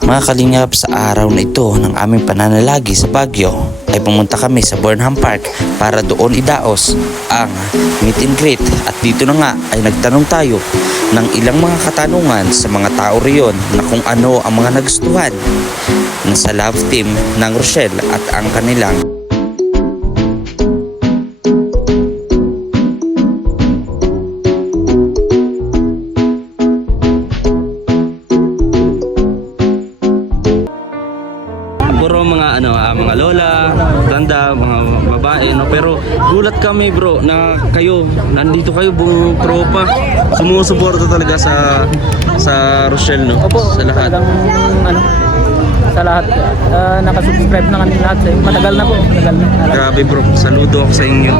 Mga kalingap, sa araw na ito ng aming pananalagi sa Baguio ay pumunta kami sa Burnham Park para doon idaos ang meet and greet, at dito na nga ay nagtanong tayo ng ilang mga katanungan sa mga tao riyon na kung ano ang mga nagustuhan na sa love team ng Rochelle at ang kanilang puro mga mga lola, tanda, mga babae, no? Pero gulat kami, bro, na nandito kayo buong tropa. Sumusuporta talaga sa Rochelle, no? Opo, sa lahat. Sa lahat, nakasubscribe na kami lahat. Matagal na po, matagal na. Grabe, bro, saludo ako sa inyo.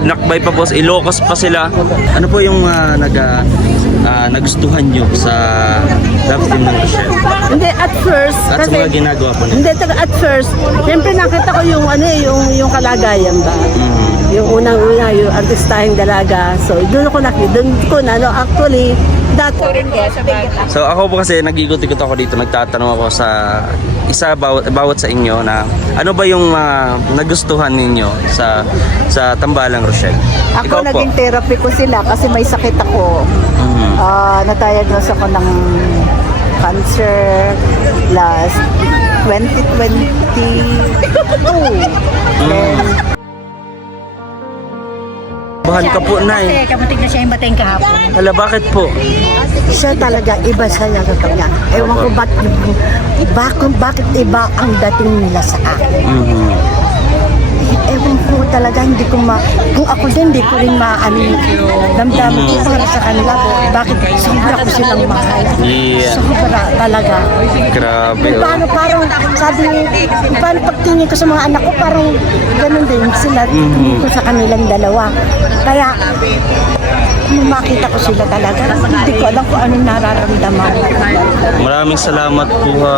Nakbay pa po, Ilocos pa sila. Ano po yung nagustuhan nyo sa love team ng Rochelle? Hindi, at first, At sa mga ginagawa po nila? hindi, at first, siyempre nakita ko yung kalagayan ba? Yung unang-una, yung artistahing dalaga. So, doon ko actually, dati. So ako po kasi nag-ikot-ikot ako dito, nagtatanong ako sa bawat sa inyo na ano ba yung nagustuhan ninyo sa Tambalang Rochelle? Ako naging therapy ko sila kasi may sakit ako. Na-diagnose ako ng cancer last 2022. Bahan ka po, Nay. Kasi kamutik na siya yung bateng kahapon. Hala, bakit po? Siya talaga, iba siya na kanya. Ewan ko bakit iba ang dating nila sa akin. Ewan ko talaga, kung ako din, hindi ko rin damdamin ko para sa kanila. Bakit sobra ko silang mahal. Yeah. Sobra talaga. Grabe. Kung paano parang, kung paano pagtingin ko sa mga anak ko, parang ganun din sila, tingin ko sa kanilang dalawa. Kaya, nung makita ko sila talaga, hindi ko alam kung anong nararamdaman. Maraming salamat po, ha.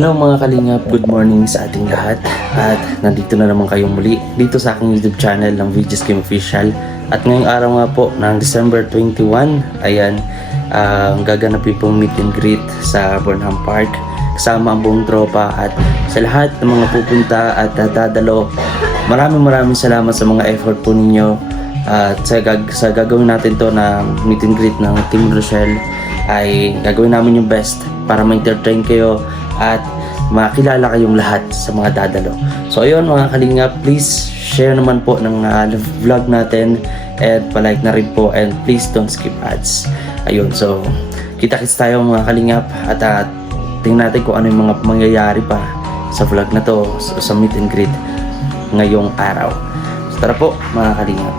Hello mga kalingap, good morning sa ating lahat. At nandito na naman kayong muli dito sa aking YouTube channel ng VJ's Game Official. At ngayong araw nga po ng December 21, ayan, gaganapin pong meet and greet sa Burnham Park kasama ang buong tropa at sa lahat ng mga pupunta at dadalo. Maraming salamat sa mga effort po ninyo at sa gagawin natin to na meet and greet ng Team Rochelle ay gagawin namin yung best para ma-entertain kayo at makilala kayong lahat sa mga dadalo. So ayun mga kalingap, please share naman po ng vlog natin at palike na rin po, and please don't skip ads. Ayun, so kita-kits tayo mga kalingap at tingnan natin kung ano yung mga mangyayari pa sa vlog na to, sa meet and greet ngayong araw. So tara po mga kalingap.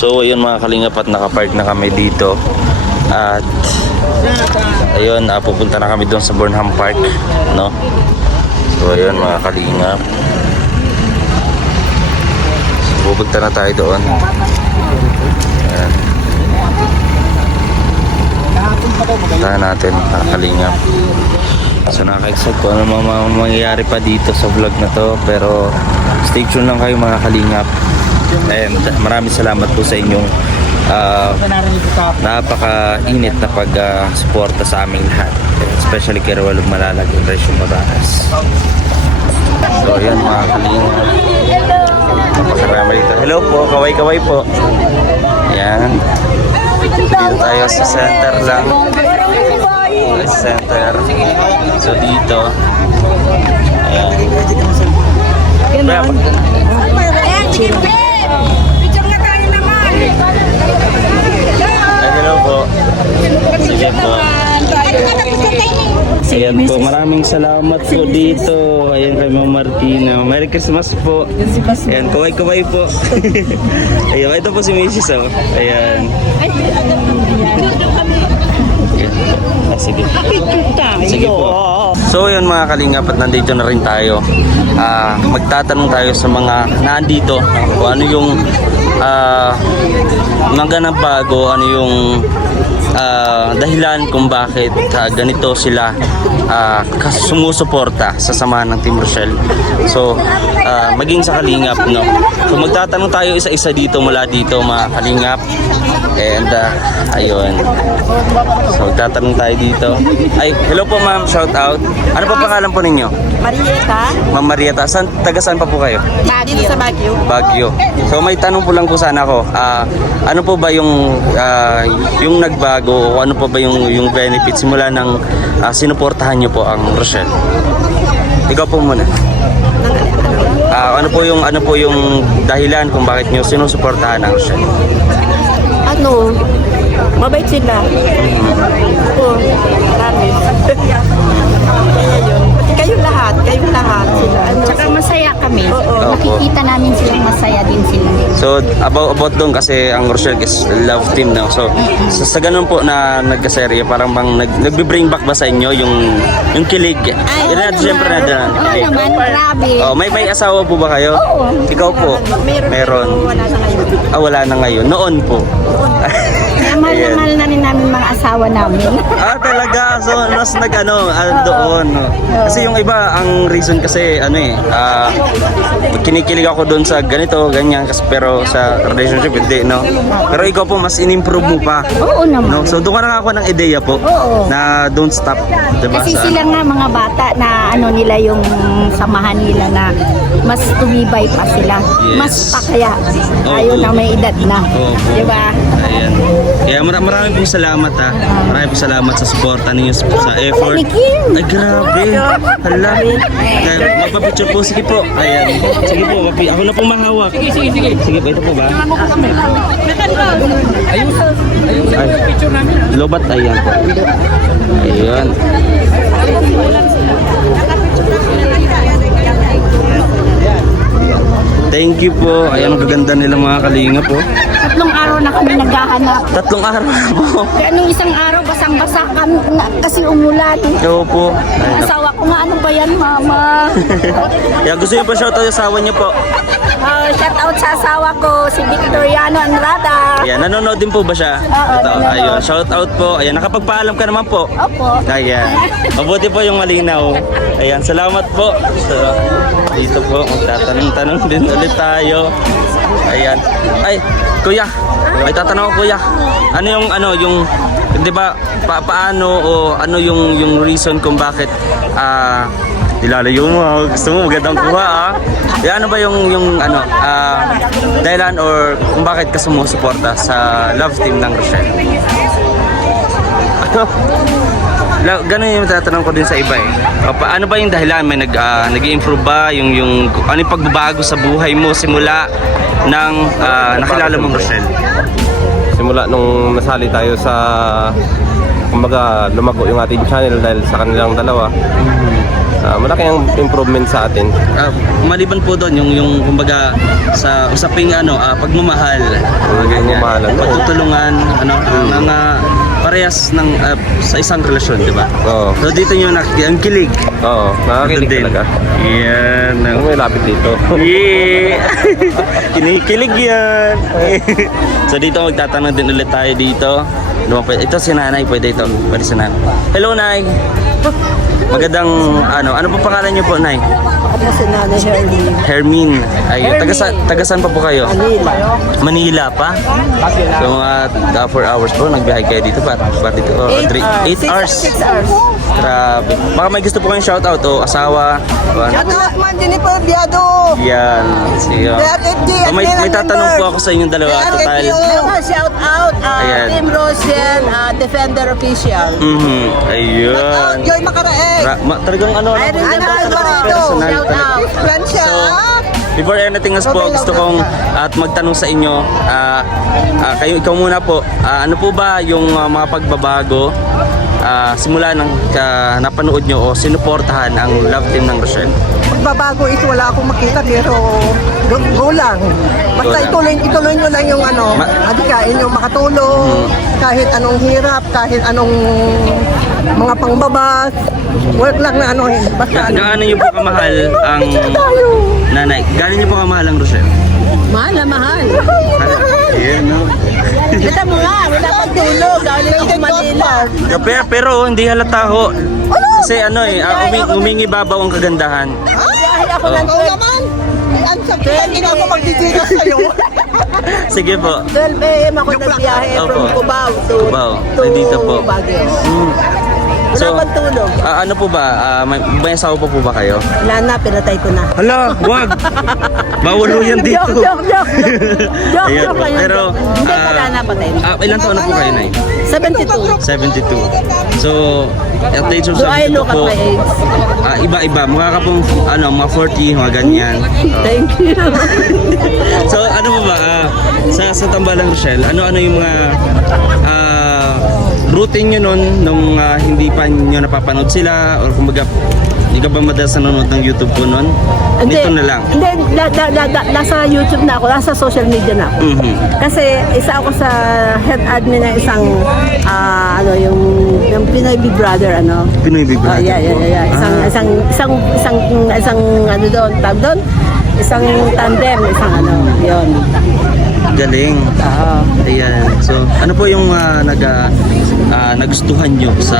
So ayun mga kalingap, at nakapark na kami dito at ayun, pupunta na kami doon sa Burnham Park, no? So ayun mga kalingap, so, pupunta na tayo doon. Ayan, puntahan natin mga kalingap. So nakaka-excite ko ano mga mangyayari pa dito sa vlog na to, pero stay tuned lang kayo mga kalingap. And maraming salamat po sa inyong napaka-init na pag-suporta sa aming lahat, especially kay Roel Malalag and Resyo Morales. So yun mga kalingap, napasarama dito. Hello po, kaway-kaway po. Yan, dito tayo sa center lang. Center. So dito. Ayan. Ay, hello po. Sige po. Ayan po, maraming salamat po dito. Ayan kay Ma'am Martina. Merry Christmas po. Ayan, kaway-kaway po. Ayan, ito po si Mrs. Oh. Ayan. Sige. Sige po. So yun mga kalingap, at nandito na rin tayo. Magtatanong tayo sa mga nandito kung ano yung mga bago, ano yung dahilan kung bakit ganito sila sumusuporta sa samahan ng Team Rochelle. So maging sa kalingap, no? So magtatanong tayo isa-isa dito mula dito mga kalingap. And ayun. So magtatanong tayo dito. Ay, hello po ma'am, shout out. Ano po pangalan po ninyo? Marieta, Ma'am Marieta, taga saan pa po kayo? dito sa Baguio. Baguio. So may tanong po lang po sana ako. Ano po ba yung nagbago o ano po ba yung benefits simula ng sinuportahan niyo po ang Rochelle? Ikaw po muna. Ano po yung dahilan kung bakit niyo sinusuportahan ang Rochelle? Ano, mabait sila. Oo, marami. Kaya yun. Pati kayong lahat sila. Ano, Tsaka masaya kami. Oo. Nakikita namin silang masaya din sila. So about doon kasi ang Rochelle is love team, no? So sa ganun po na nagkaserye, parang bang nagbe-bring back ba sa inyo yung kilig? Yun na siyempre na doon. Oo naman, grabe. Oh, may asawa po ba kayo? Oo. Ikaw po? Meron. wala na ngayon. Wala na ngayon. Noon po. Kaya mahal na Ayan. mahal na rin namin mga asawa namin. Talaga. So, mas doon. No? Kasi yung iba, ang reason kasi, kinikilig ako doon sa ganito, ganyan. Pero sa relationship, hindi, no? Pero ikaw po, mas in-improve mo pa. Oo naman. No? So, doon ka na ako ng ideya po. Oo. Na don't stop. Diba? Kasi sila nga mga bata na ano nila yung samahan nila na mas tumibay pa sila. Yes. Mas pakaya. Ayaw na may edad na. Oo. Di ba? Ayan. Kaya marami pong salamat ha. Marami pong salamat sa suporta ninyo sa effort. Thank you. Ay grabe. Hala. Kaya magpapicture po. Sige po. Ayan. Sige po. Ako na pong mahawak. Sige po. Ito po ba? Ay. Lobat. Ayan po. Ayan. Thank you po. Ayan, ang gaganda nila mga kalinga po. 3 araw na kami naghahanap. 3 araw na po. Kaya nung isang araw, basang-basa kami kasi umulan. Oo po. Ayan. Asawa ko nga, ano ba yan, mama? Kaya gusto niyo pa shoutout sa asawa niyo po. Shout out sa asawa ko, si Victoriano Andrada. Ayan, nanonood din po ba siya? Oo, Ito, nanonood. ayun, shout out po. Ayan, nakapagpaalam ka naman po. Opo. Ayan. Mabuti po yung malinaw. Ayan, salamat po. So, dito po, magtatanong-tanong din ulit tayo. Ayan. Ay, kuya. May tatanong ko, kuya. Ano yung 'di ba, paano o ano yung reason kung bakit nilalayo mo, gusto mo magandang kuha ano ba yung dahilan or kung bakit ka sumusuporta sa love team ng Rochelle? Ganun yung tatanong ko din sa iba eh. Ano ba yung dahilan? May nag-i-improve ba yung ano yung pagbabago sa buhay mo simula nang nakilala mong Rochelle? Simula nung nasali tayo sa, kumbaga, lumago yung ating channel dahil sa kanilang dalawa. Malaki ang improvement sa atin. Maliban po doon yung kumbaga sa usaping pagmamahal, ganyan, Pagmamahalan, no? pagtutulungan, mga parehas ng sa isang relasyon, di ba? Oo. So dito yung ang kilig. Oo, nakakilig Doon din. talaga. Yan. Kung may lapit dito. Yeah! Kinikilig yan. So dito magtatanong din ulit tayo dito. Ito si nanay, pwede ito. Pwede si nanay. Hello, nay. Magandang ano po pangalan niyo po, nay? Ako ako si Nanay Hermie. Hermine. Ayun. Taga saan pa po kayo? Manila. Manila pa? So mga 4 hours po, nagbiyahe kayo dito pa dito. 8 hours. 6 hours. Grabe. Baka may gusto po kayong shoutout o asawa. Shoutout man din po, Biado. Yan. Sige. May tatanong po ako sa inyong dalawa. Total. Shout out, Ayan. Team Rosel, Defender Official. Ayun. Joy Macaraeg. Talagang ano, Ay, rin naman personal shout talaga. out. Francia. So, before anything else po, gusto kong at magtanong sa inyo, ikaw muna po, ano po ba yung mga pagbabago simula ng napanood nyo o sinuportahan ang love team ng Rochelle? Magbabago ito, wala akong makita pero go lang. Basta Go lang. ituloy nyo lang yung ano, adikain yung makatulong, kahit anong hirap, kahit anong mga pangbabas, work lang na ano, basta ano. Gaano nyo po kamahal ang nanay? Gaano nyo po kamahal ang Rochelle? Mahal na mahal. Ayan, no? Kita mo nga, wala pang tulog, galing ako Manila. Pero hindi halata ho. Kasi ano umingibabaw ang kagandahan. Biyahe ako ng 12 naman. Ang sakit, hindi na ako magtigigas sa'yo. Sige po. 12 a.m. ako nagbiyahe from Opo. Cubao Cubao. Nandito po. Baguio. Wala So, pang tulog. ano po ba? May asawa pa po ba kayo? Wala na, pinatay ko na. Hala, wag! Bawal ho yan dito. Joke Ayan po. lang yun. Pero, Hindi, wala na, patay na. ilan taon na po kayo, Nay? 72. 72. So, at the age of Do I 72 look at po, my age? iba-iba. Mukha ka pong, mga 40, mga ganyan. Thank you. So, ano po ba? Sa Tambalang Rochelle, ano-ano yung mga routine nyo nun nung hindi pa nyo napapanood sila or kumbaga hindi ka ba madalas nanonood ng YouTube po nun? Dito na lang. Hindi, nasa YouTube na ako, nasa social media na ako. Kasi isa ako sa head admin ng isang yung Pinoy Big Brother Pinoy Big Brother yeah. Isang ano doon, tag doon. Isang tandem, yon. Galing. Ayan. So, ano po yung nagustuhan nyo sa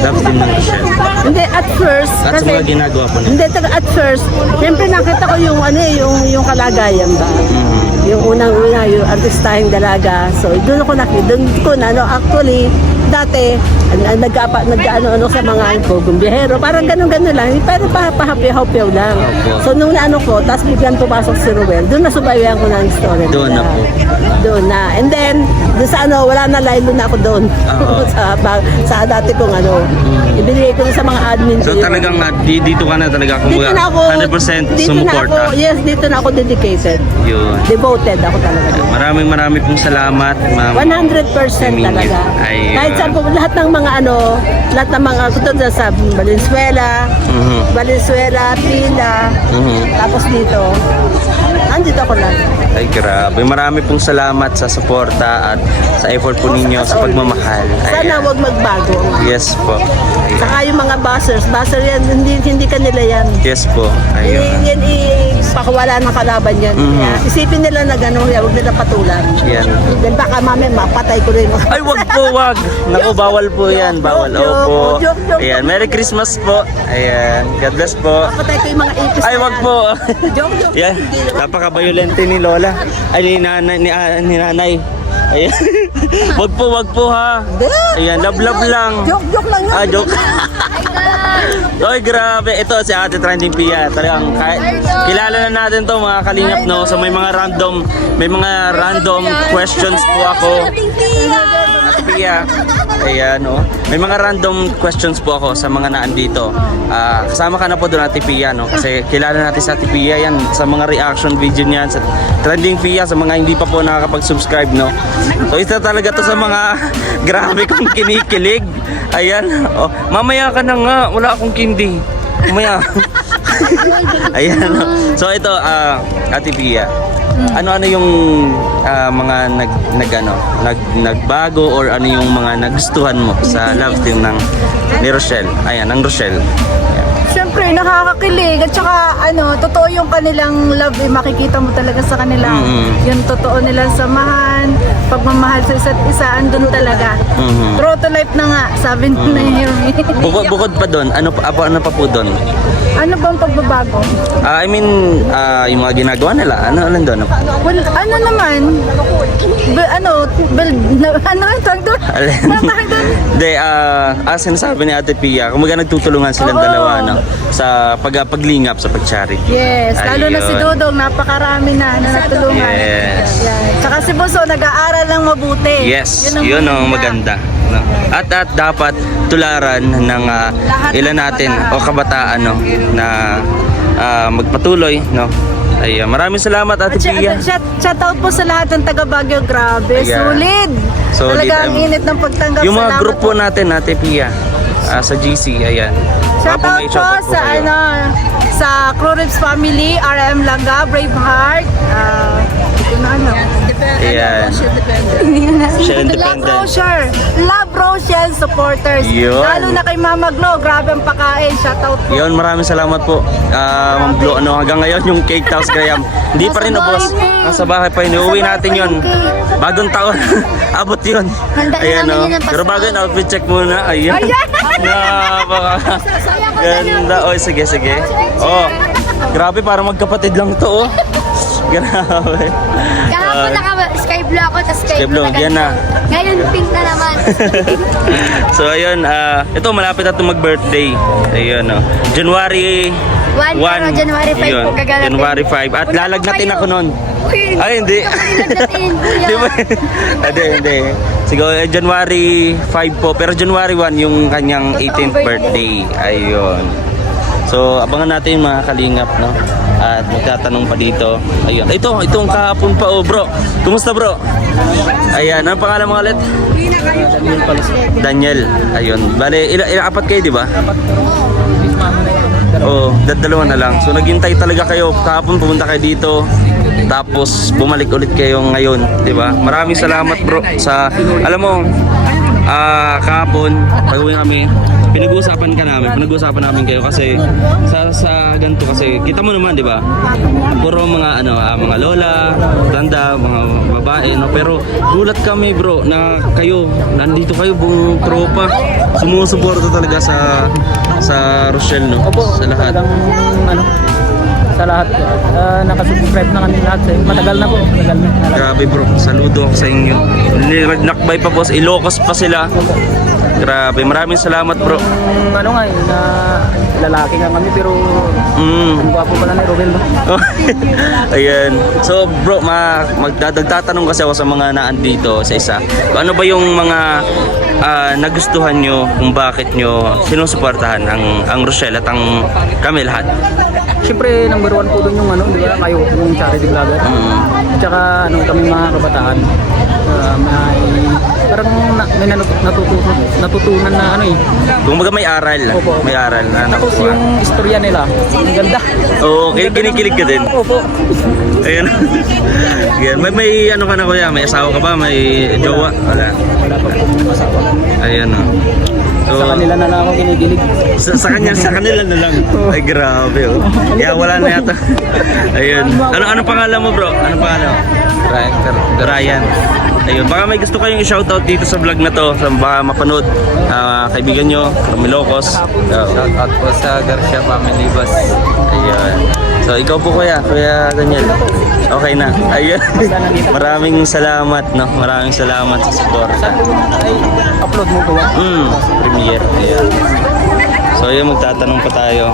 love team ng Rochelle? Hindi, at first, At sa mga ginagawa po nila? hindi, at first, siyempre nakita ko yung kalagayan ba? Yung unang-una, yung artistahing dalaga. So, doon ko na, actually, dati, nag-ano sa mga bumbiyahero, parang ganun-ganun lang, pero pahapyaw-hapyaw lang. So, nung tapos biglang pumasok si Ruel, doon nasubayan ko na ang story. Doon na po. Doon na. And then, doon sa wala na, lalo na ako doon. sa dati kong ibinigay ko na sa mga admin. So, talagang dito ka na talaga kung Dito na ako, 100% dito na sumuporta. ako, yes, dito na ako dedicated. Yun. Devoted ako talaga. Maraming pong salamat, ma'am. 100% talaga. Ayun. Kahit sa lahat ng mga lahat ng mga katulad sa Valenzuela, Pila, tapos dito, andito ako lang. Ay, grabe. Marami pong salamat sa suporta at sa effort po ninyo sa pagmamahal. Sana wag magbago. Yes po. Ayun. Saka yung mga buzzer yan, hindi kanila yan. Yes po. Ayun. Yan pakawala ng kalaban yan. Kaya isipin nila na gano'n, huwag nila patulan. Yan. Then baka mami, mapatay ko rin. Ay, wag po, wag. Naku, bawal po yan. Bawal. Opo. Joke. Ayan. Merry Christmas po. Ayan. God bless po. Mapatay ko yung mga ipis Ay, na wag yan. po. Joke. Yan. Napaka-violente ni Lola. Ay, ni nanay. Ayan. Wag po ha. Ayan, love lang. Joke lang yun. Joke. Oy, grabe. Ito si Ate Trending Pia. Talagang kilala na natin to mga kalingap, no. So may mga random questions po ako. Ate Pia. Ayan, no. May mga random questions po ako sa mga naandito. Kasama ka na po doon, Ate Pia, no. Kasi kilala natin sa Ate Pia yan sa mga reaction video niyan sa Trending Pia, sa mga hindi pa po nakakapag-subscribe, no. So isa talaga to sa mga grabe kong kinikilig. Ayan. Oh, mamaya ka na nga. Wala akong kindi. Mamaya. Ayan. So ito, Ate Pia. Ano-ano yung mga nagbago or ano yung mga nagustuhan mo sa love team ni Rochelle? Ayan, ng Rochelle. Siyempre, nakakakilig at saka totoo yung kanilang love, makikita mo talaga sa kanila yung totoo nilang samahan, pagmamahal sa isa't isa, andun talaga. True to life na nga, sabi ni Hermie. Bukod pa doon, ano pa po doon? Ano bang pagbabago? I mean, yung mga ginagawa nila, ano doon? Well, ano naman? Build, ano yung tawag doon? Alin? Tawag doon? Hindi, sinasabi ni Ate Pia, kumaga nagtutulungan silang Oo. dalawa, no? Sa paglingap, sa pag-charity. Yes, lalo na si Ayun. Dudong, napakarami na natulungan. Yes. Yan. Tsaka si Bunso, nag-aaral ng mabuti. Yes, yun ang maganda. No? At dapat tularan ng Lahat ilan ng natin kabataan. o kabataan no, na magpatuloy. No? Ay, maraming salamat Ate Pia. Shoutout po sa lahat ng taga Baguio. Grabe, Ayan. solid. Solid, Talaga ang init ng pagtanggap. Yung mga Salamat grupo po. natin, Ate Pia, sa GC, ayan. Shoutout po Shoutout po sa kayo. sa Crew Rips family, RM Langga, Braveheart, ito na Ayan. Shell Love Independent. Rocher, Love Rochelle supporters. Yun. Lalo na kay Mama Glo, grabe ang pakain. Shoutout po. Yun, maraming salamat po. Ma'am Glo, hanggang ngayon yung cake house Graham. Hindi pa rin ubos. Nasa bahay pa yun. Iuwi natin yun. Bagong taon. Abot yun. Ayan o. Pero bago yun, outfit check muna. Ayan. Napaka. Ganda. O, sige. Oh, grabe, parang magkapatid lang to. Oh. Grabe. Kahapon naka-sky blue ako, tapos sky Sky blue, blue na yan ganito. na. Ngayon, pink na naman. So ayun, ito malapit na itong mag-birthday. Ayun o. January 1, pero January 5 Yun, po gaganapin. January 5. At lalagnatin ako nun. Uy, Ay, hindi. Nagdating, kuya. Di ba? Hindi. Siguro January 5 po. Pero January 1 yung kanyang 18th birthday. Ayun. So, abangan natin yung mga kalingap, no? At magtatanong pa dito. Ayun. Itong kahapon pa, oh, bro. Kumusta, bro? Ayan. Ano pangalan mo ulit? Daniel. Ayun. Bale, apat kayo, di ba? Oo, dalawa na lang. So naghintay talaga kayo. Kahapon pumunta kayo dito. Tapos bumalik ulit kayo ngayon, 'di ba? Maraming salamat, bro, sa alam mo kahapon pag-uwi kami, pinag-uusapan namin kayo kasi sa ganito kasi kita mo naman, 'di ba? Puro mga mga lola, tanda, mga babae, no? Pero gulat kami, bro, na nandito kayo buong tropa. Sumusuporta talaga sa Rochelle, no? Sa lahat. Talagang, sa lahat, nakasubscribe na kami lahat. Matagal na po. Matagal na. Grabe, bro, saludo ako sa inyo. Nakbay pa po, Ilocos pa sila. Grabe, maraming salamat, bro. Ano nga na lalaki nga kami pero ang gwapo pala ni Romel, no? Ayan. So, bro, magdadagtatanong kasi ako sa mga naandito sa isa. Kung ano ba yung mga nagustuhan nyo, kung bakit nyo sinusuportahan ang Rochelle at kami lahat. Siyempre, number 1 po doon yung di ba, kayo, yung charity vlogger. Tsaka, kami mga kabataan. Parang may natutunan na Kung baga may aral. Opo. May aral na Tapos nakukuha. yung istorya nila, ang ganda. Oo, kinikilig ka din. Opo. Ayan. Ayan. May ano ka na, kuya? May asawa ka ba? May jowa? Wala. Wala pa pong masawa. Ayan, o. So, Sa kanila na lang ako kinikilig. sa kanila na lang. Ay, grabe, oh. Yeah, wala na yata. Ayun. Ano pangalan mo, bro? Ano pangalan mo? Ryan. Ayun, baka may gusto kayong i-shoutout dito sa vlog na to, sa baka mapanood kaibigan nyo from Ilocos. Shoutout po sa Garcia Family Bus. Ayun. So, ikaw po, Kuya Daniel. Okay na. Ayun. Maraming salamat, no? Maraming salamat sa support. Ay, upload mo ko yan. Premiere. Ayun. So, yun, magtatanong pa tayo.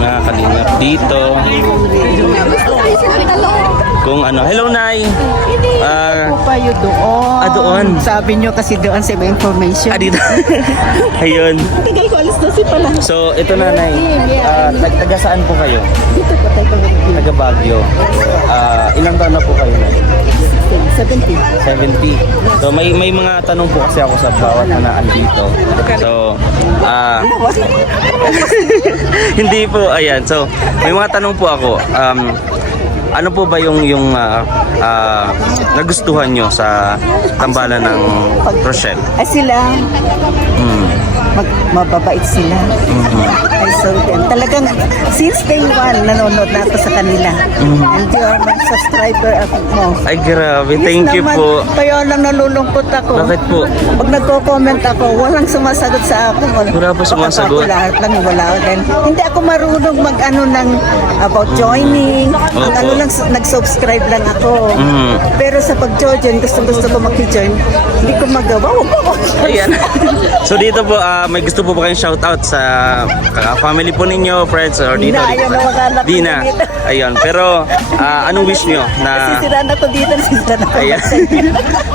Mga kalingap dito. Kung hello, Nay. Payo doon. Doon. Sabi nyo kasi doon sa may information. Dito. Ayun. Tigay ko, alas 12 pala. So, ito na, Nay. Taga saan po kayo? Dito po tayo Taga Baguio. Ilang taon na po kayo, Nay? 70. 70. So, may mga tanong po kasi ako sa bawat na andito. So, hindi po, ayan. So, may mga tanong po ako. Ano po ba yung nagustuhan nyo sa tambalan ng Rochelle? Sila, mababait sila. I saw them. Talagang since day one, nanonood na ako sa kanila. And you are my subscriber ako mo. Ay, grabe. Yes Thank you naman, po. Kaya lang nalulungkot ako. Bakit po? Pag nagko-comment ako, walang sumasagot sa akin. Wala po sumasagot? Baka lahat lang wala din. Hindi ako marunong mag-ano ng about joining. Ang Opo. ano lang, nag-subscribe lang ako. Pero sa pag-join, gusto ko maki-join. Hindi ko magawa. Huwag ako. Ayan. So dito po, may gusto po ba kayong shoutout sa family po ninyo, friends, or dito? Ayaw na makalap. Di na. Ayun. Pero, anong wish nyo na... Sisiraan ako dito, sisiraan ako. Ayan.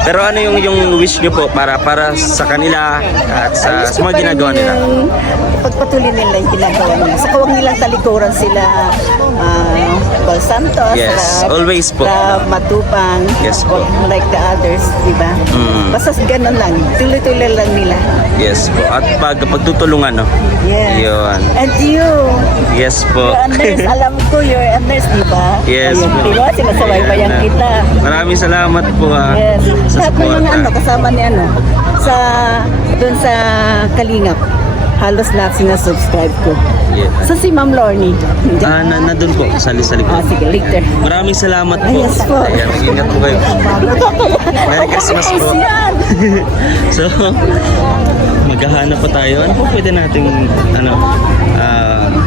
Pero ano yung wish nyo po para sa kanila at sa mga ginagawa nila? Pagpatuloy nila yung ginagawa nila. Sa kawang nilang talikuran sila, Bal Santos, Yes, Rab, always po. Rab, Matupang, Yes po. like the others, di ba? Basta ganun lang, tuloy-tuloy lang nila. Yes po. At pagtutulungan, no? Yes. Yun. And you, Yes po. you're a nurse, alam ko you're a nurse, di ba? Yes Ayun, po. di ba? Sinasabay-bayan Ayan. kita. Maraming salamat po Yes. sa Lahat ng mga suporta. kasama ni doon sa Kalingap. Halos lahat sinasubscribe ko. Yeah. So si Ma'am Lorny. Hindi. Nandun po, sa likod. Sige, later. Maraming salamat po. Yes po. Ayan, ingat po kayo. Merry Christmas po. Yan. So, maghahanap pa tayo. Ano po pwede nating,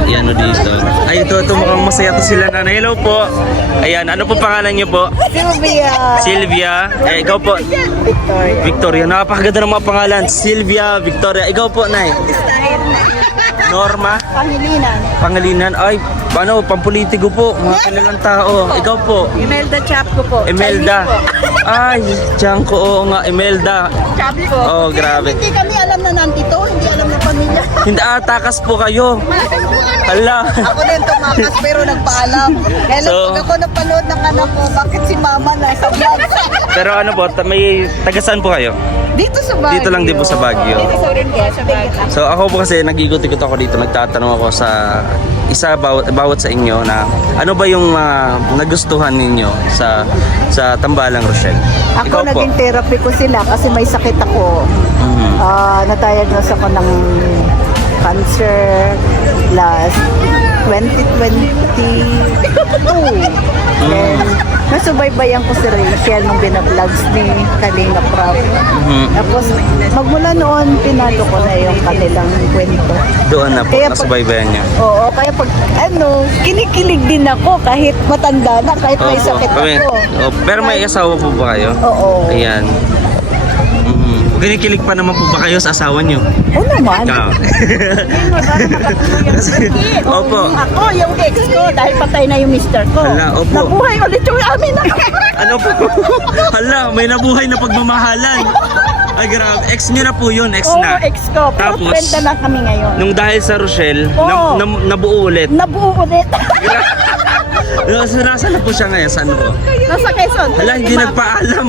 yan dito. Ay, ito mukhang masaya to sila, nanay. Hello po. Ayan, ano po pangalan niyo po? Sylvia. Sylvia. Ikaw po. Victoria. Victoria. Napakaganda ng mga pangalan. Sylvia, Victoria. Ikaw po, nay. Norma. Pangilinan. Pangalinan. Ay, pampolitiko po. Mga kanilang tao. Ikaw po. Imelda Chapco po. Imelda. Ay, tiyan ko. Oo nga, Imelda. Chapco. Oh, grabe. Hindi kami alam na nandito. Hindi alam na pamilya. Hindi takas po kayo. Hala. Ako din tumakas pero nagpaalam. Kaya So- pag ako napanood ng anak ko, bakit si mama nasa vlog? Pero ano po, may tagasaan po kayo? Dito sa Baguio. Dito lang din po sa Baguio. Dito sa rin po sa Baguio. So ako po kasi nag-ikot-ikot ako dito, nagtatanong ako sa bawat sa inyo na ano ba yung nagustuhan ninyo sa Tambalang Rochelle? Ako naging therapy ko sila kasi may sakit ako. Na-diagnose ako ng cancer last 2022. Then, nasubaybayan ko si Rachel nung binablogs ni Kalinga Prab. Tapos, magmula noon, pinalo ko na yung kanilang kwento. Doon na po, Kaya nasubaybayan niyo. Oo, kaya pag, kinikilig din ako kahit matanda na, kahit may sakit ako. Pero may asawa po ba kayo? Oo. Ayan. Kinikilig pa naman po ba kayo sa asawa niyo? Oo naman. Ikaw. Opo. Ako, yung ex ko, dahil patay na yung mister ko. Hala, opo. Nabuhay ulit yung amin. Ano po? Hala, may nabuhay na pagmamahalan. Ay, grabe. Ex niyo na po yun, ex Oo, na. ex ko. Pero Tapos, friend na lang kami ngayon. Nung dahil sa Rochelle, Oo. nabuo ulit. Nabuo ulit. Nasaan na po siya ngayon? Saan po? Nasa Quezon. Hala, hindi nagpaalam.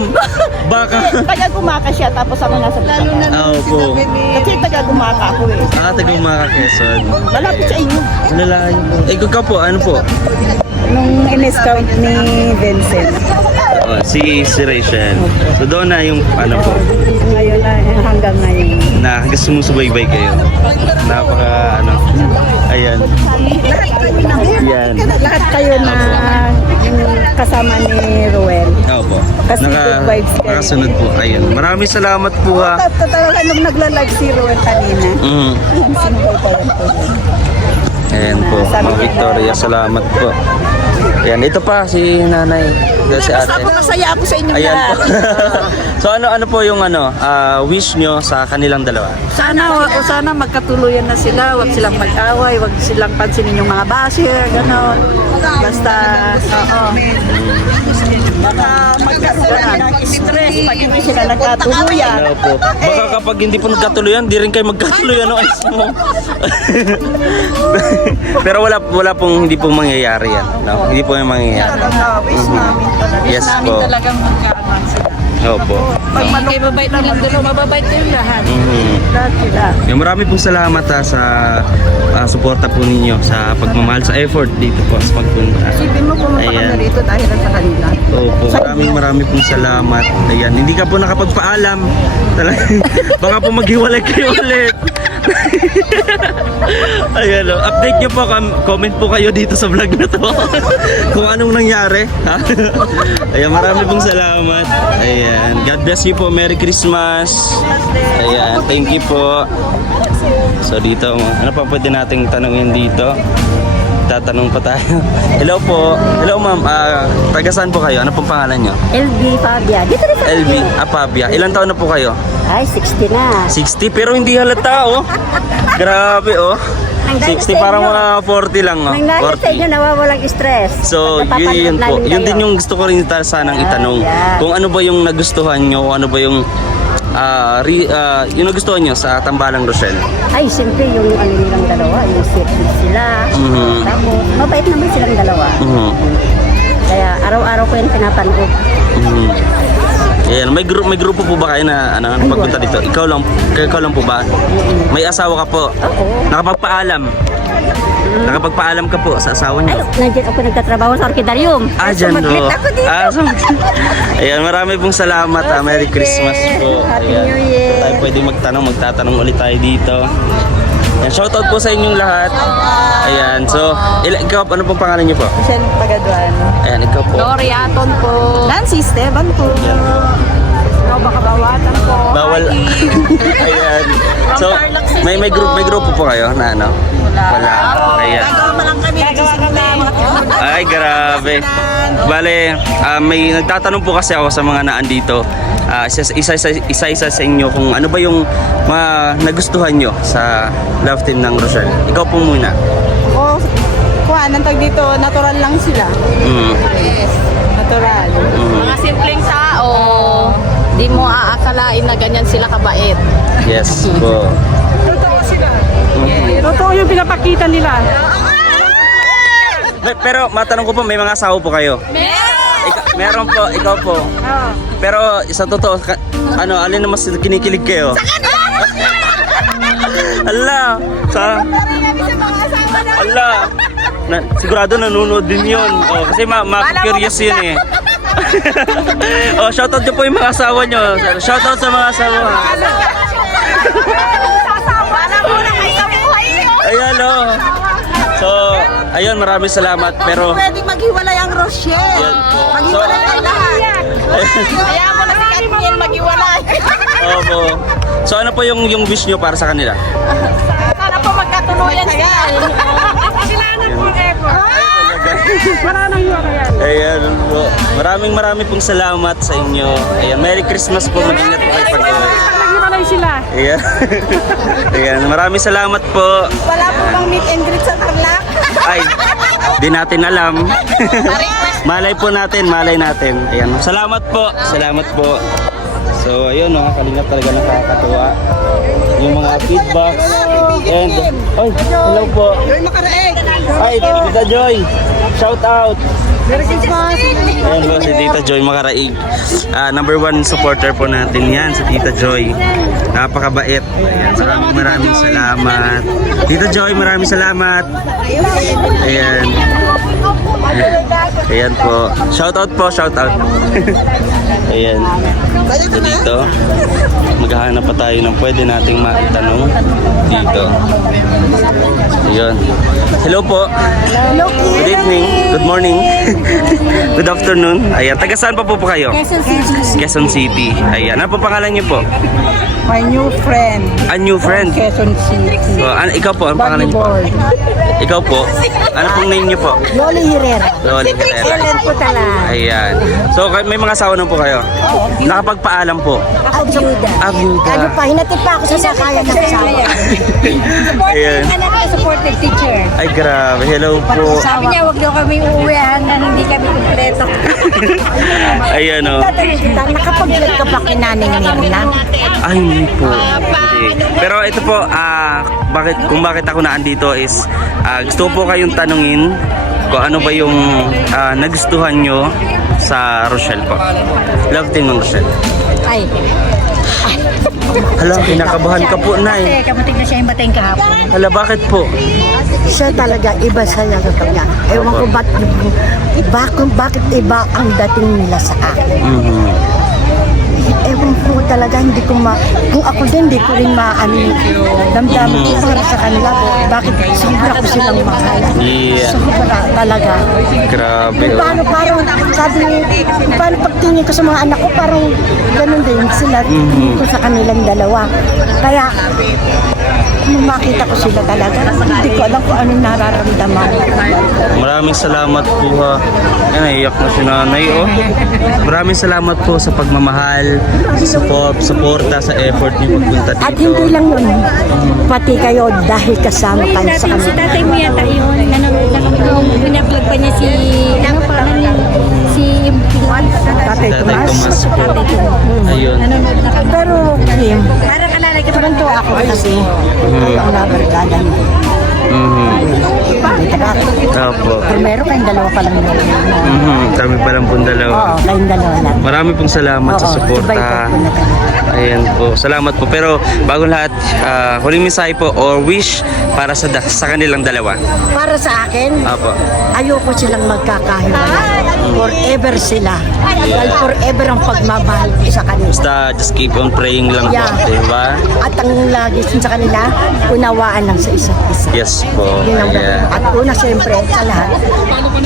Baka. Taga-gumaka siya, tapos ako nasa Bulacan. Opo. Kasi taga-gumaka ako eh. Tagang mga Quezon. Malapit sa inyo. Lalayo po. Ikaw po, ano po? Nung in-scout ni Vincent. Si Rachel. So doon na yung ano po, Ngayon na, hanggang ngayon. na hanggang sumusubaybay kayo. Napaka ano. Ayan. Yan. Lahat kayo na yung kasama ni Ruel. Opo. Kasi good vibes kayo. Nakasunod po. Ayun. Maraming salamat po ha. Talaga nung nagla-live si Ruel kanina. Sinubaybayan ko. Ayan po, mga Victoria, salamat po. Ayan, ito pa si nanay. Ito si ate. Masaya ako sa inyo Ayan po. So ano po yung wish nyo sa kanilang dalawa? Sana magkatuluyan na sila, wag silang mag-away, wag silang pansinin yung mga basher, gano'n. Basta, oo. Baka magkaroon ng stress pag hindi sila nagkatuluyan. Ano po? Baka kapag hindi po nagkatuluyan, di rin kayo magkatuluyan o ayos mo. Pero wala pong hindi pong mangyayari yan. No? Hindi po yung mangyayari. Wish namin talaga. Yes po. Talagang magkaaman sila. Opo. Kaya mabait nilang dalawa, mababait kayong lahat. Lahat sila. Yung marami pong salamat sa suporta po ninyo sa pagmamahal sa effort dito po sa pagpunta. Isipin mo pumunta ka Ayan. na rito dahil sa kanila. Opo, marami pong salamat. Ayan, hindi ka po nakapagpaalam. Talagang, baka po maghiwalay kayo ulit. Ayan o. Update nyo po. Comment po kayo dito sa vlog na to. Kung anong nangyari. Ha? Ayan, marami pong salamat. Ayan. God bless you po. Merry Christmas. Ayan. Thank you po. So dito, ano pa pwede nating tanongin dito? Tatanong pa tayo. Hello po. Hello ma'am. Taga saan po kayo? Ano pong pangalan nyo? LB Fabia. Dito rin sa LB Apabia. Ilan taon na po kayo? Ay, 60 na. 60 pero hindi halata oh. Grabe oh. 60 parang mga 40 lang oh. Nangyari sa inyo 40. nawawalang stress. So Pag yun napapanood po. namin Yun kayo. din yung gusto ko rin sanang itanong. yeah. Kung ano ba yung nagustuhan nyo, ano ba yung yung nagustuhan nyo sa Tambalang Rochelle. Ay, siyempre yung ano nilang dalawa, yung safety sila. Mhm. Tapos, mabait naman silang dalawa. Mhm. Kaya araw-araw ko yung pinapanood. Mhm. Ayan, may grupo po ba kayo na pagpunta dito? Ikaw lang po ba? May asawa ka po? Oo. Nakapagpaalam? Nakapagpaalam ka po sa asawa niyo? Nandiyan ako nagtatrabaho sa Orchidarium. Dyan do. Sumaglit ako dito. Ayan, marami pong salamat. Merry Christmas po. Happy Ayan. New Year. Tayo pwede magtatanong ulit tayo dito. Ayan, shoutout po sa inyong lahat. Ayan, so, ikaw, ano pong pangalan niyo po? Michelle Pagaduan. Ayan, ikaw po. Gloria Aton po. Nancy Esteban po. Baka bawatan po. Bawal. Ayan. So, may grupo po kayo na ano? Wala. Ayan. Ay, grabe. Bale, may nagtatanong po kasi ako sa mga naandito. Isa-isa sa inyo kung ano ba yung mga nagustuhan nyo sa love team ng Rochelle. Ikaw po muna. O, kuha, nantag dito, natural lang sila. Mm. Yes, natural. Mga simpleng tao, di mo aakalain na ganyan sila kabait. Yes po. Totoo yung pinapakita nila. Pero matanong ko po, may mga asawa po kayo? Meron po, ikaw po. Pero sa totoo, alin na mas kinikilig kayo? Ala, sigurado nanonood din yun. Oh, kasi curious yun eh. Oh, shoutout nyo po yung mga asawa nyo. Shoutout sa mga asawa. Ayan o. So, ayun, maraming salamat. Pero, Pwedeng maghiwalay ang Rochelle. ayan po. So, Maghiwalay ang lahat. Kaya mo na si Katniel maghiwalay. opo. So, ano po yung wish nyo para sa kanila? Sana po magkatuloyan sila. Sila na forever. Wala nang yan. Ayan po. Maraming pong salamat sa inyo. Ayan, Merry Christmas po. Mag-ingat po kayo pag-uwi. Naghiwalay sila. Ayan. Ayan, maraming salamat po. Wala po bang meet and greet sa Tarlac? Ay, di natin alam. malay natin. Ayan, salamat po. So, ayun, kalingap talaga nakakatuwa. Yung mga feedbacks. And, hello po. Hi, Tita Joy. Shout out. Ayan po, si Tita Joy Makaraig. Number 1 supporter po natin yan, si Tita Joy. Napakabait. Ayan, maraming salamat. Tita Joy, maraming salamat. Ayan. Ayan po. Shout out po, shout out. Ayan. So dito, maghahanap pa tayo ng pwede nating maitanong dito. Ayan. Hello po. Good evening. Good morning. Good afternoon. Ayan. Taga saan pa po kayo? Quezon City. Ayan. Ano po pangalan niyo po? My new friend. A new friend. Quezon City. Ikaw po, ang pangalan niyo po? Ikaw po? Ano pong name niyo po? Loli Herrera. Loli Herrera. Ellen po talaga. Ayan. So, may mga asawa na po kayo? Nakapagpaalam po? Abyuda. Abyuda. Ano pa, hinatid pa ako sa sakayan ng asawa. Ayan. Supported teacher. Ay, grabe. Hello po. Sabi niya, wag daw kami uuwihan na hindi kami kumpleto. Ayan o. Tatanong kita, nakapag-vlog ka ba kinaning Mirna? Ay, hindi po. Hindi. Pero ito po, kung bakit ako naandito is, gusto po kayong tanungin kung ano ba yung nagustuhan nyo sa Rochelle po. Love team ng Rochelle. Ay, Hala, kinakabahan ka po, Nay. kasi kamuting na siya yung bateng kahapon. Hala, bakit po? Siya talaga, iba siya sa kanya. Ewan ko bakit iba ang dating nila sa akin. Mhm. ewan ko talaga, hindi ko kung ako din, hindi ko rin damdamin ko para sa kanila. Bakit sobra ko silang mahal? Yeah. Sobra talaga. Grabe. Kung paano, parang sabi, kung paano pagtingin ko sa mga anak ko, parang ganun din sila, tingin ko sa kanilang dalawa. Kaya, kung makita ko sila talaga, hindi ko alam kung anong nararamdaman. Maraming salamat po ha. Yan, naiyak na si nanay oh. Maraming salamat po sa pagmamahal, sa suporta, sa effort niyo pagpunta dito. At hindi lang yun, pati kayo dahil kasama kayo sa Si kanila. tatay mo yata yun. Nanonood na kami nung binablog pa niya si... Ano pa niya? Si... Tatay Tomas. Tatay Tomas. Ayun. Nanonood na kami. Pero, Kim, Parang alalay ka tumanto ako kasi ang nabarkada niyo. Opo. Pero meron kayong dalawa pa lang yun. Kami pa lang pong dalawa. Oo, kayong dalawa lang. Marami pong salamat sa Oo, suporta. iba-iba po na kayo. Ayan po. Salamat po. Pero bago lahat, huling mensahe po or wish para sa kanilang dalawa. Para sa akin, Opo. ayoko silang magkakahiwalay. Forever sila. Dahil forever ang pagmamahal ko sa kanila. Basta just keep on praying lang po. Yeah. Diba? At ang lagi sa kanila, unawaan lang sa isa't isa. Yes po. Yun ang Ayan. At una siyempre sa lahat,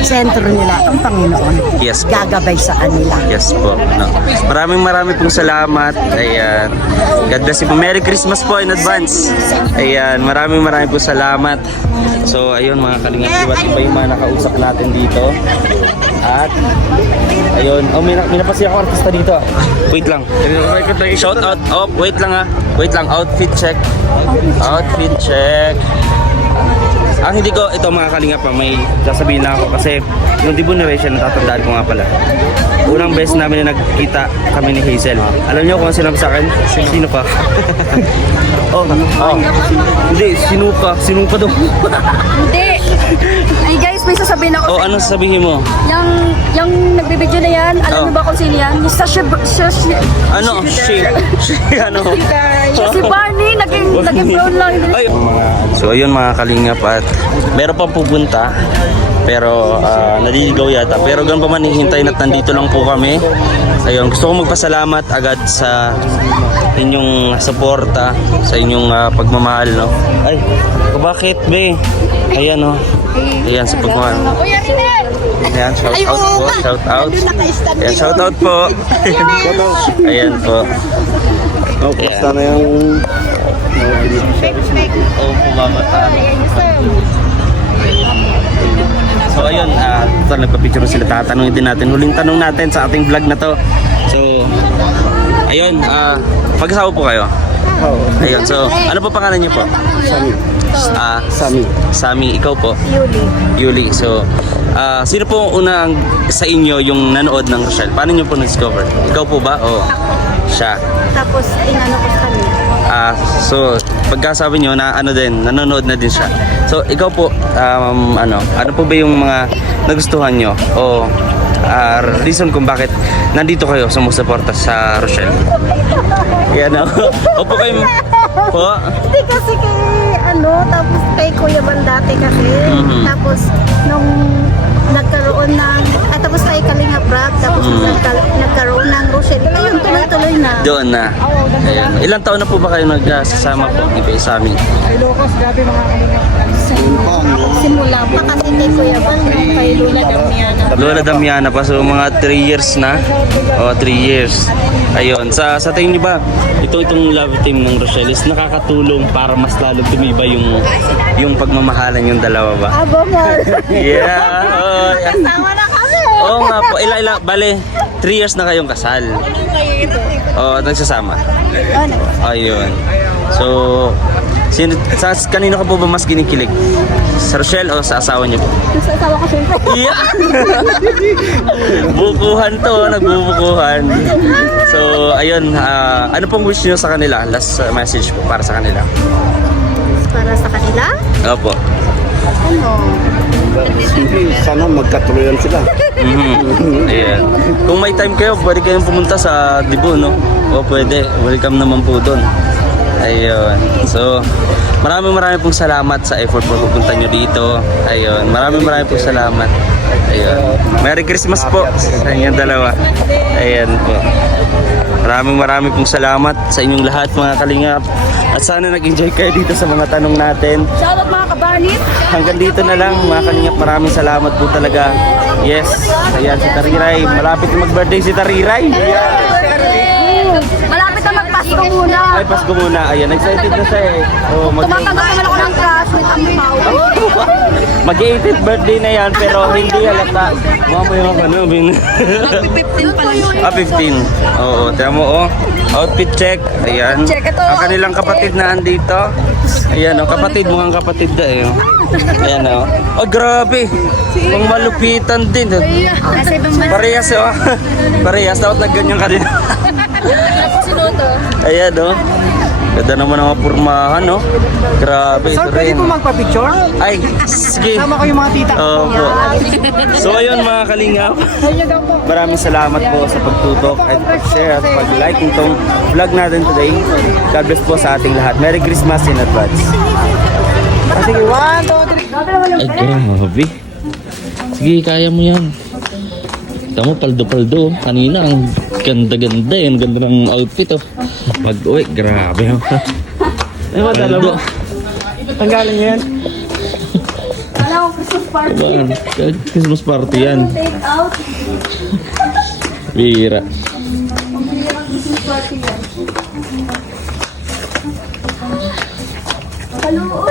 sentro nila ang Panginoon. Yes po. Gagabay sa kanila. Yes po. No. Maraming pong salamat. Ayan. God bless you po. Merry Christmas po in advance. Ayan. Maraming po salamat. So, ayun mga kalingap. Iba yung mga nakausap natin dito. At, ayun. Oh, may napasi ako artista dito. Wait lang. Shout out. Oh, wait lang ha. Wait lang. Outfit check. Outfit check. Ang hindi ko, ito mga kalingap, may sasabihin lang ako kasi nung debut ni Rachel, natatandaan ko nga pala. Unang beses namin na nagkita kami ni Hazel. Alam niyo kung sinabi sa akin? Sino pa? oh. Hindi, sino pa daw. Hindi. Ay guys, may sasabihin ako. Oh, ano sasabihin mo? Yung nagbibideo na yan, alam niyo ba kung sino yan? Yung Ano? Ano? si Barney, naging brown lang. Ay. So ayun mga kalingap at meron pang pupunta pero naliligaw yata pero ganun pa man hihintayin at nandito lang po kami. Ayun, gusto ko magpasalamat agad sa inyong suporta, sa inyong pagmamahal, no? Ay, bakit be? Ayan, no? Ayan, sa pagmamahal. Ayan, shout out po, shout out. Ayan, shout out po. Ayan po. Oh, basta na yung... Oo, pumamata. So ayun, ito nagpa-picture sila, tatanungin din natin. Huling tanong natin sa ating vlog na to. So, ayun, mag-asawa po kayo? Oo. Ayun, so, ano po pangalan niyo po? Sami. Sami. Sami, ikaw po? Yuli. So, sino po unang sa inyo yung nanood ng Rochelle? Paano niyo po na-discover? Ikaw po ba? O siya? Tapos, inano ko sa kanya. So, pagkasabi nyo na ano din, nanonood na din siya. So, ikaw po, ano po ba yung mga nagustuhan nyo? O reason kung bakit nandito kayo sumusuporta sa Rochelle? Yan o. Opo kayo po. Hindi kasi tapos kay Kuya Bandate kasi. Tapos, nung nagkaroon ng, tapos kay Kalinga Prab, tapos nagkaroon ng Rochelle. Ayun, tuloy-tuloy na. Doon na. Ayan. Ilang taon na po ba kayo nagsasama po sa amin? Simula pa kasi kay Kuya Bal, nung kay Lola Damiana. Lola Damiana pa, so mga 3 years na. O, 3 years. Ayun, sa tingin niyo ba, itong love team ng Rochelle is nakakatulong para mas lalo tumibay yung pagmamahalan yung dalawa ba? Aba, Mar. Yeah. Oh, yeah. Sama na kami. Oo nga po, bale, 3 years na kayong kasal. Oo, nagsasama. Ayun. So, kanino ka po ba mas kinikilig? Sa Rochelle o sa asawa niyo po? Sa asawa ko siyempre. Yeah. Bukuhan to, nagbubukuhan. So, ayun, ano pong wish niyo sa kanila? Last message po para sa kanila. Para sa kanila? Opo. Sana magkatuloyan sila. Ayan. Kung may time kayo, pwede kayong pumunta sa Dibu, no? O pwede, welcome naman po doon. Ayun. So, maraming pong salamat sa effort po pupunta nyo dito. Ayun. Maraming pong salamat. Ayun. Merry Christmas po sa inyong dalawa. Ayan po. Maraming pong salamat sa inyong lahat mga kalingap. At sana nag-enjoy kayo dito sa mga tanong natin. Shoutout mga kabanit. Hanggang dito na lang mga kalingap. Maraming salamat po talaga. Yes, ayan si Tariray. Malapit na mag-birthday si Tariray. Malapit na magpasko muna. Ay, Pasko muna. Ayan, excited na siya eh. Oh, Tumatanggap naman ako ng classmate ang pao. Mag-18th birthday na yan pero hindi halata. Mukha mo yung ano, bin. 15 pa lang siya. 15. Oo, tiyan mo oh. Outfit check. Ayan. Check ito. Ang kanilang kapatid na andito. Ayan oh, kapatid, mukhang kapatid na eh. Oh. Ayan oh. Oh, grabe. Pang malupitan din. Parehas oh. Parehas. Dapat nagganyan ka din. Ayan oh. Ganda naman ang purmahan, no? Grabe, ito rin. magpa-picture? Ay, sige. Sama ko yung mga tita ko. Opo. So ayun mga kalingap, maraming salamat po sa pagtutok at pag-share at pag-like nitong vlog natin today. God bless po sa ating lahat. Merry Christmas in advance. Sige, 1, 2, 3. Ay, grabe. Sige, kaya mo yan. Kita mo, paldo-paldo. Kanina, ang ganda-ganda eh. Ang ganda ng outfit, oh. Pag-uwi, grabe, oh. Ay, madala mo. Tanggalin mo yan. Diba? Christmas party yan. Bira. Kaluoy.